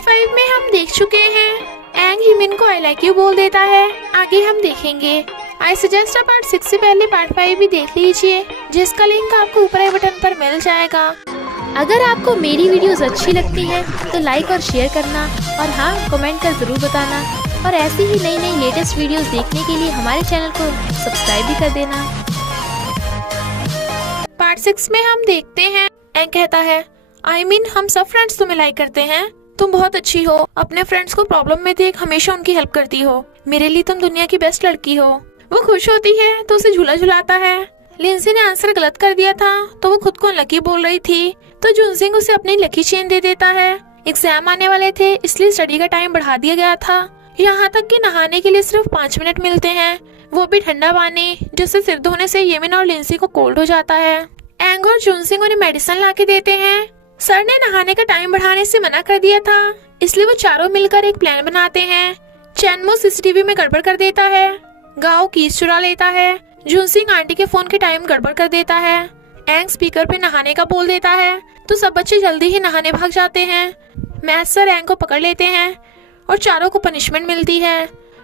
Part 5 में हम देख चुके हैं एंग ह्यूमिन को आई लाइक यू बोल देता है। आगे हम देखेंगे। आई सजेस्ट आप पार्ट 6 से पहले पार्ट 5 भी देख लीजिए, जिसका लिंक आपको ऊपर आई बटन पर मिल जाएगा। अगर आपको मेरी वीडियोस अच्छी लगती है तो लाइक और शेयर करना, और हाँ, कमेंट कर जरूर बताना। और ऐसी ही नई नई लेटेस्ट वीडियोस देखने के लिए हमारे चैनल को सब्सक्राइब भी कर देना। पार्ट 6 में हम देखते हैं एंग कहता है I mean, हम सब फ्रेंड्स तुम्हें लाइक करते हैं। तुम बहुत अच्छी हो, अपने फ्रेंड्स को प्रॉब्लम में देख हमेशा उनकी हेल्प करती हो। मेरे लिए तुम दुनिया की बेस्ट लड़की हो। वो खुश होती है तो उसे झूला झुलाता है। लिंसी ने आंसर गलत कर दिया था तो वो खुद को लकी बोल रही थी, तो जुनसिंग उसे अपनी लकी चेन दे देता है। एग्जाम आने वाले थे इसलिए स्टडी का टाइम बढ़ा दिया गया था। यहाँ तक कि नहाने के लिए सिर्फ 5 मिनट मिलते हैं, वो भी ठंडा पानी, जिससे सिर धोने से येमिन और लिंसी को कोल्ड हो जाता है। एंग और जुनसिंग उन्हें मेडिसिन ला के देते हैं। सर ने नहाने का टाइम बढ़ाने से मना कर दिया था, इसलिए वो चारों मिलकर एक प्लान बनाते हैं। चैनमो सीसीटीवी में गड़बड़ कर देता है, गाओ कीज चुरा लेता है, जुनसिंग आंटी के फोन के टाइम गड़बड़ कर देता है, एंग स्पीकर पे नहाने का बोल देता है, तो सब बच्चे जल्दी ही नहाने भाग जाते हैं। मैथ सर एंग को पकड़ लेते हैं और चारों को पनिशमेंट मिलती है।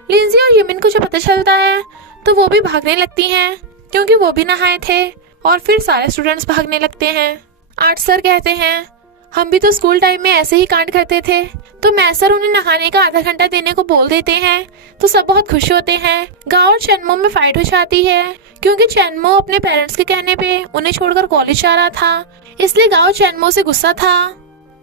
लिंजी और ह्यूमिन को जब पता चलता है तो वो भी भागने लगती हैं, क्योंकि वो भी नहाए थे। और फिर सारे स्टूडेंट्स भागने लगते हैं। आर्ट सर कहते हैं हम भी तो स्कूल टाइम में ऐसे ही कांड करते थे, तो मैथ सर उन्हें नहाने का आधा घंटा देने को बोल देते हैं, तो सब बहुत खुश होते हैं। गाओ और चैनमो में फाइट हो जाती है, क्योंकि चैनमो अपने पेरेंट्स के कहने पे उन्हें छोड़कर कॉलेज जा रहा था, इसलिए गाओ चैनमो से गुस्सा था।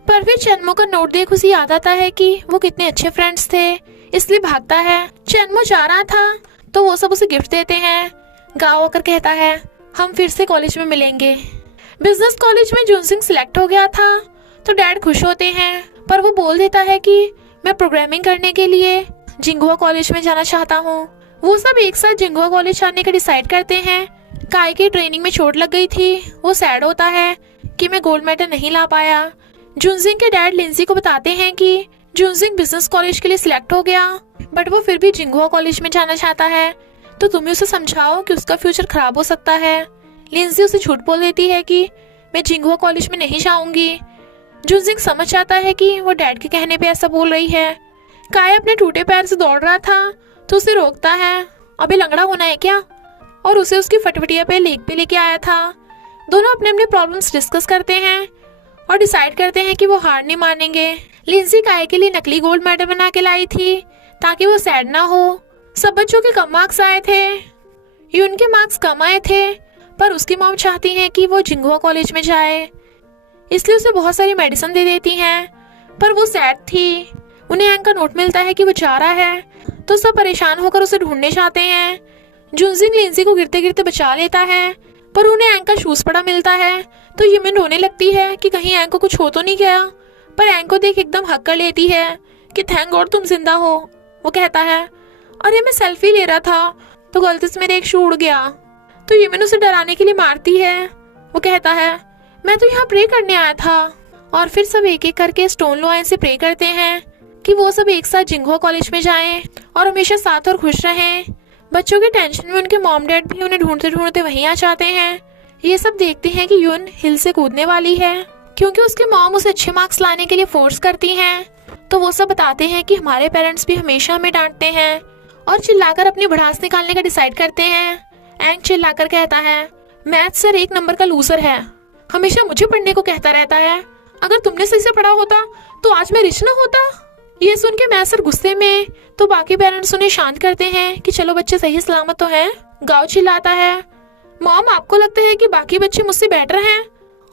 पर फिर चैनमो का नोट देख उसे याद आता है कि वो कितने अच्छे फ्रेंड्स थे, इसलिए भागता है। चैनमो जा रहा था तो वो सब उसे गिफ्ट देते हैं। गाओ आकर कहता है हम फिर से कॉलेज में मिलेंगे। बिजनेस कॉलेज में जुनसिंग सिलेक्ट हो गया था तो डैड खुश होते हैं, पर वो बोल देता है कि मैं प्रोग्रामिंग करने के लिए जिंगहुआ कॉलेज में जाना चाहता हूँ। वो सब एक साथ जिंगहुआ कॉलेज जाने का डिसाइड करते हैं। काय की ट्रेनिंग में चोट लग गई थी, वो सैड होता है कि मैं गोल्ड मेडल नहीं ला पाया। जुनसिंग के डैड लिंसी को बताते हैं कि जुनसिंग बिजनेस कॉलेज के लिए सिलेक्ट हो गया, बट वो फिर भी जिंगहुआ कॉलेज में जाना चाहता है, तो तुम्हें उसे समझाओ कि उसका फ्यूचर खराब हो सकता है। लिंसी उसे झूठ बोल देती है कि मैं जिंगहुआ कॉलेज में नहीं जाऊंगी। जुनसिंग समझ जाता है कि वो डैड के कहने पे ऐसा बोल रही है। काय अपने टूटे पैर से दौड़ रहा था तो उसे रोकता है, अभी लंगड़ा होना है क्या, और उसे उसकी फटफटिया पे लेक पे लेके आया था। दोनों अपने अपने प्रॉब्लम्स डिस्कस करते हैं और डिसाइड करते हैं कि वो हार नहीं मानेंगे। लिंसी काय के लिए नकली गोल्ड मेडल बना के लाई थी ताकि वो सैड ना हो। सब बच्चों के कम मार्क्स आए थे, यून के मार्क्स कम आए थे, पर उसकी मॉम चाहती है कि वो जिंगहुआ कॉलेज में जाए, इसलिए उसे बहुत सारी मेडिसिन दे देती हैं, पर वो सैड थी। उन्हें एंग का नोट मिलता है कि वो जा रहा है, तो सब परेशान होकर उसे ढूंढने जाते हैं। जुनसिंग लिंसी को गिरते गिरते बचा लेता है, पर उन्हें एंग का शूज पड़ा मिलता है, तो ह्यूमिन रोने लगती है कि कहीं एंग को कुछ हो तो नहीं गया, पर एंग को देख एकदम हक कर लेती है कि थैंक गॉड तुम जिंदा हो। वो कहता है अरे मैं सेल्फी ले रहा था तो गलती से मेरे एक शू उड़ गया, तो ह्यूमिन उसे डराने के लिए मारती है। वो कहता है मैं तो यहाँ प्रे करने आया था। और फिर सब एक एक करके स्टोन लॉयन से प्रे करते हैं कि वो सब एक साथ जिंगहुआ कॉलेज में जाएं और हमेशा साथ और खुश रहें। बच्चों के टेंशन में उनके मॉम डैड भी उन्हें ढूंढते ढूंढते वहीं आ जाते हैं। ये सब देखते हैं कि यून हिल से कूदने वाली है, क्योंकि उसके मॉम उसे अच्छे मार्क्स लाने के लिए फोर्स करती हैं। तो वो सब बताते हैं कि हमारे पेरेंट्स भी हमेशा हमें डांटते हैं, और चिल्लाकर अपनी भड़ास निकालने का डिसाइड करते हैं। एंग चिल्लाकर कहता है मैथ सर 1 नंबर का लूजर है, हमेशा मुझे पढ़ने को कहता रहता है, अगर तुमने सही से पढ़ा होता तो आज मैं रिच ना होता। ये सुन के मैथ सर गुस्से में, तो बाकी पेरेंट्स उन्हें शांत करते हैं कि चलो बच्चे सही सलामत तो हैं। गाओ चिल्लाता है मॉम आपको लगता है कि बाकी बच्चे मुझसे बेटर हैं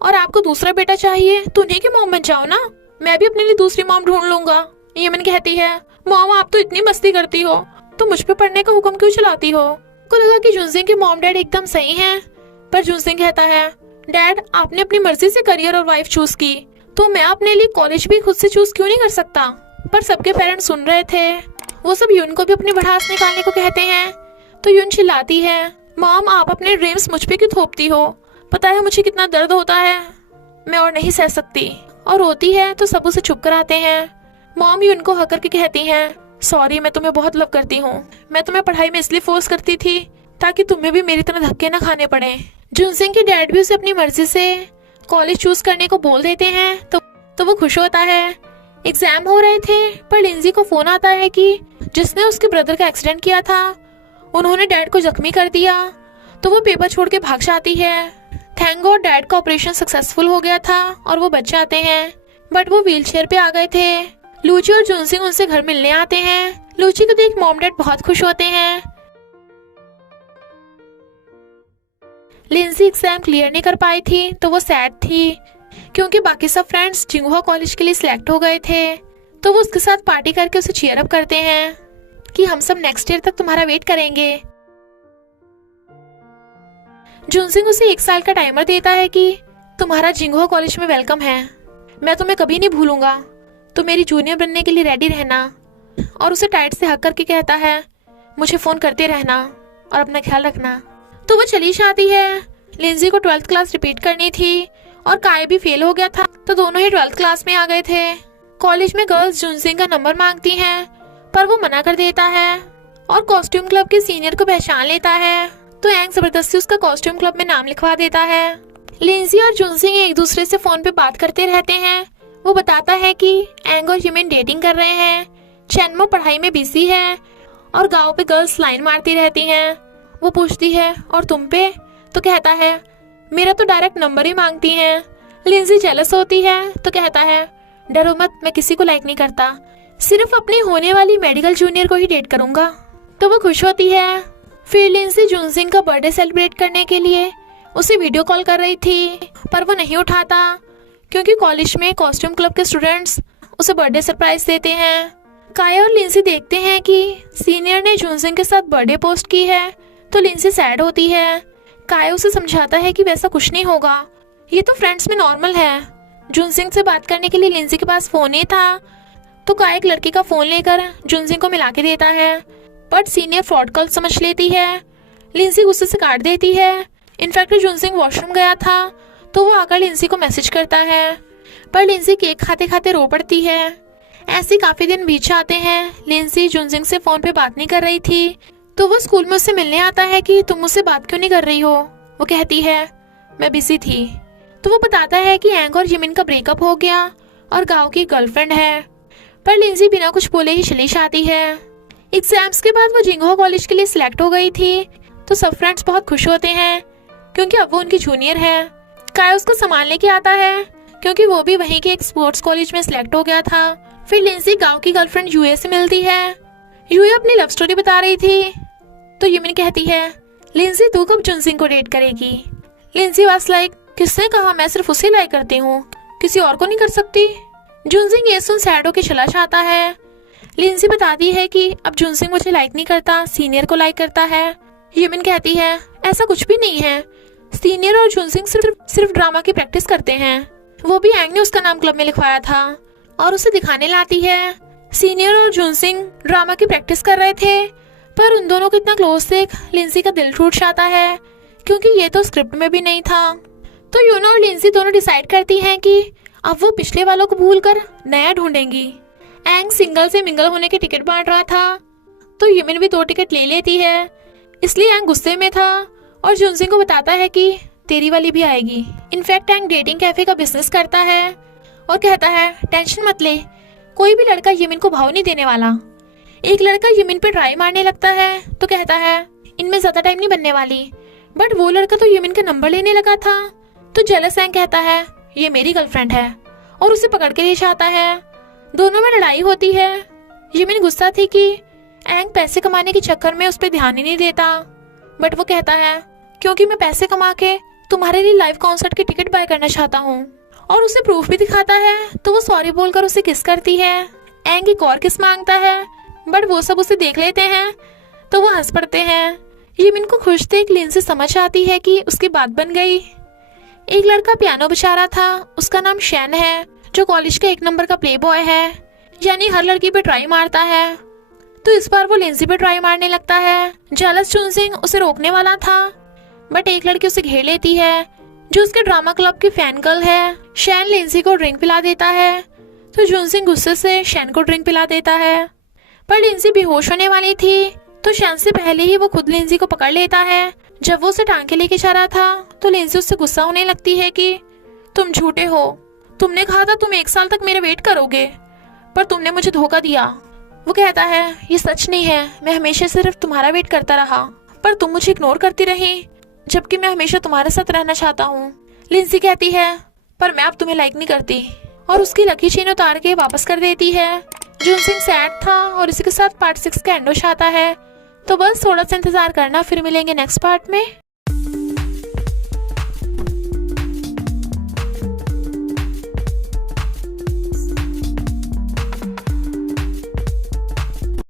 और आपको दूसरा बेटा चाहिए, तो उन्हीं की मॉम बन जाओ ना, मैं भी अपने लिए दूसरी मॉम ढूंढ लूंगा। येमिन कहती है मॉम आप तो इतनी मस्ती करती हो, तो मुझ पे पढ़ने का हुक्म क्यों चलाती हो। को लगा कि जुनसिंग के मॉम डैड एकदम सही हैं, पर जुनसिंग कहता है डैड आपने अपनी मर्जी से करियर और वाइफ चूज की, तो मैं अपने लिए कॉलेज भी खुद से चूज क्यों नहीं कर सकता। पर सबके पेरेंट्स सुन रहे थे। वो सब यून को भी अपनी भड़ास निकालने को कहते हैं, तो यून चिल्लाती है मॉम आप अपने ड्रीम्स मुझ पे क्यों थोपती हो, पता है मुझे कितना दर्द होता है, मैं और नहीं सह सकती। और रोती है तो सब उसे चुप कराते हैं। मॉम यून को हक करके कहती हैं सॉरी मैं तुम्हें बहुत लव करती हूँ, मैं तुम्हें पढ़ाई में इसलिए फोर्स करती थी ताकि तुम्हें भी मेरी तरह धक्के ना खाने पड़े। जुनसिंग के डैड भी उसे अपनी मर्जी से कॉलेज चूज करने को बोल देते हैं, तो वो खुश होता है। एग्जाम हो रहे थे पर लिंजी को फोन आता है कि जिसने उसके ब्रदर का एक्सीडेंट किया था उन्होंने डैड को जख्मी कर दिया। तो वो पेपर छोड़ के भाग जाती है। थैंक गॉड डैड का ऑपरेशन सक्सेसफुल हो गया था और वो बच जाते हैं, बट वो व्हीलचेयर पे आ गए थे। लूची और जुनसिंग उनसे घर मिलने आते हैं। लूची को देख मॉम डैड बहुत खुश होते हैं। लिंजी एग्जाम क्लियर नहीं कर पाई थी तो वो सैड थी क्योंकि बाकी सब फ्रेंड्स जिंगहुआ कॉलेज के लिए सिलेक्ट हो गए थे। तो वो उसके साथ पार्टी करके उसे चीयर अप करते हैं कि हम सब नेक्स्ट ईयर तक तुम्हारा वेट करेंगे। जुनसिंग उसे 1 साल का टाइमर देता है कि तुम्हारा जिंगहुआ कॉलेज में वेलकम है, मैं तुम्हें कभी नहीं भूलूंगा, तो मेरी जूनियर बनने के लिए रेडी रहना। और उसे टाइट से हक करके कहता है मुझे फोन करते रहना और अपना ख्याल रखना। तो वो चली जाती है। लिंजी को 12th क्लास रिपीट करनी थी और काय भी फेल हो गया था, तो दोनों ही 12th क्लास में आ गए थे। कॉलेज में गर्ल्स जुनसिंग का नंबर मांगती हैं पर वो मना कर देता है और कॉस्ट्यूम क्लब के सीनियर को पहचान लेता है, तो एंग जबरदस्ती उसका कॉस्ट्यूम क्लब में नाम लिखवा देता है। लिंजी और जुनसिंग एक दूसरे से फोन पे बात करते रहते हैं। वो बताता है कि एंग और जिमिन डेटिंग कर रहे हैं, चैनमो पढ़ाई में बिजी है और गांव पे गर्ल्स लाइन मारती रहती हैं। वो पूछती है और तुम पे, तो कहता है मेरा तो डायरेक्ट नंबर ही मांगती हैं। लिंजी जेलस होती है तो कहता है डरो मत, मैं किसी को लाइक नहीं करता, सिर्फ अपनी होने वाली मेडिकल जूनियर को ही डेट करूंगा। तो वो खुश होती है। फिर लिंजी जुनसिंग का बर्थडे सेलिब्रेट करने के लिए उसे वीडियो कॉल कर रही थी पर वो नहीं उठाता क्योंकि कॉलेज में कॉस्ट्यूम क्लब के स्टूडेंट्स उसे बर्थडे सरप्राइज देते हैं। काया और लिंजी देखते हैं कि सीनियर ने जुनसिंग के साथ बर्थडे पोस्ट की है, तो लिंजी सैड होती है। काया उसे समझाता है कि वैसा कुछ नहीं होगा, ये तो फ्रेंड्स में नॉर्मल है। जुनसिंग से बात करने के लिए लिंजी के पास फोन ही था, तो काया एक लड़के का फोन लेकर जुनसिंग को मिला के देता है, बट सीनियर फ्रॉड कॉल समझ लेती है। लिंजी गुस्से से काट देती है। इनफैक्ट जुनसिंग वॉशरूम गया था तो वो आकर लिंजी को मैसेज करता है, पर लिंजी केक खाते खाते रो पड़ती है। ऐसे काफी दिन बीत जाते हैं। लिंजी जुनसिंग से फोन पे बात नहीं कर रही थी, तो वो स्कूल में उससे मिलने आता है कि तुम मुझसे बात क्यों नहीं कर रही हो। वो कहती है मैं बिजी थी। तो वो बताता है कि एंग और जिमिन का ब्रेकअप हो गया और गांव की गर्लफ्रेंड है, पर लिंजी बिना कुछ बोले ही चली जाती है। एग्जाम्स के बाद वो जिंगहुआ कॉलेज के लिए सिलेक्ट हो गई थी, तो सब फ्रेंड्स बहुत खुश होते हैं क्योंकि अब वो उनकी जूनियर है। काय उसको संभाल लेके आता है क्योंकि वो भी वहीं के एक स्पोर्ट्स कॉलेज में सिलेक्ट हो गया था। फिर लिंजी गांव की गर्लफ्रेंड यूए से मिलती है। यूए अपनी लव स्टोरी बता रही थी, तो यूमिन कहती है लिंजी तू कब जुनसिंग को डेट करेगी। लिंजी वाज लाइक किसने कहा, मैं सिर्फ उसे लाइक करती हूँ, किसी और को नहीं कर सकती। जुनसिंग ये सुन सैड होके चला जाता है। लिंजी बताती है कि अब जुनसिंग मुझे लाइक नहीं करता, सीनियर को लाइक करता है। यूमिन कहती है ऐसा कुछ भी नहीं है, सीनियर और जुनसिंग सिर्फ ड्रामा की प्रैक्टिस करते हैं, वो भी एंग ने उसका नाम क्लब में लिखवाया था। और उसे दिखाने लाती है। सीनियर और जुनसिंग ड्रामा की प्रैक्टिस कर रहे थे, पर उन दोनों को इतना क्लोज देख लिंजी का दिल टूट जाता है क्योंकि ये तो स्क्रिप्ट में भी नहीं था। तो यूनो और लिंजी दोनों डिसाइड करती हैं कि अब वो पिछले वालों को भूलकर नया ढूंढेंगी। एंग सिंगल से मिंगल होने के टिकट बांट रहा था, तो यूमिन भी 2 टिकट ले लेती है, इसलिए एंग गुस्से में था और जुनसिंग को बताता है कि तेरी वाली भी आएगी। इनफैक्ट एंग डेटिंग कैफे का बिजनेस करता है और कहता है टेंशन मत ले, कोई भी लड़का यूमिन को भाव नहीं देने वाला। एक लड़का यूमिन पे ट्राई मारने लगता है, तो कहता है इनमें ज्यादा टाइम नहीं बनने वाली, बट वो लड़का तो यूमिन का नंबर लेने लगा था। तो जेलस एंग कहता है ये मेरी गर्लफ्रेंड है और उसे पकड़ के ले जाता है। दोनों में लड़ाई होती है। यूमिन गुस्सा थी कि एंग पैसे कमाने के चक्कर में उस पर ध्यान ही नहीं देता, बट वो कहता है क्योंकि मैं पैसे कमा के तुम्हारे लिए लाइव कॉन्सर्ट की टिकट बाय करना चाहता हूँ, और उसे प्रूफ भी दिखाता है। तो वो सॉरी बोलकर उसे किस करती है। एंग एक और किस मांगता है, बट वो सब उसे देख लेते हैं तो वो हंस पड़ते हैं। यूमिन को खुश देख लिंजी समझ आती है कि उसकी बात बन गई। एक लड़का पियानो बजा रहा था, उसका नाम शैन है, जो कॉलेज का 1 नंबर का प्ले बॉय है, यानी हर लड़की पे ट्राई मारता है। तो इस बार वो लिंजी पे ट्राई मारने लगता है। जेलस जुनसिंग उसे रोकने वाला था, बट एक लड़की उसे घेर लेती है जो उसके ड्रामा क्लब की फैन गर्ल है। शैन लिंजी को ड्रिंक पिला देता है, तो जुनसिंग गुस्से से शैन को ड्रिंक पिला देता है, पर लिंजी बेहोश होने वाली थी, तो शैन से पहले ही वो खुद लिंजी को पकड़ लेता है। जब वो उसे टांग के लेके जा रहा था, तो लिंजी उससे गुस्सा होने लगती है कि तुम झूठे हो, तुमने कहा था तुम 1 साल तक मेरा वेट करोगे, पर तुमने मुझे धोखा दिया। वो कहता है ये सच नहीं है, मैं हमेशा सिर्फ तुम्हारा वेट करता रहा, पर तुम मुझे इग्नोर करती रही, जबकि मैं हमेशा तुम्हारे साथ रहना चाहता हूँ। लिंसी कहती है पर मैं अब तुम्हें लाइक नहीं करती, और उसकी लकी चेन उतार के वापस कर देती है। जून सिंह सैड था और इसी के साथ पार्ट 6 का एंड हो जाता है। तो बस थोड़ा सा इंतजार करना, फिर मिलेंगे नेक्स्ट पार्ट में।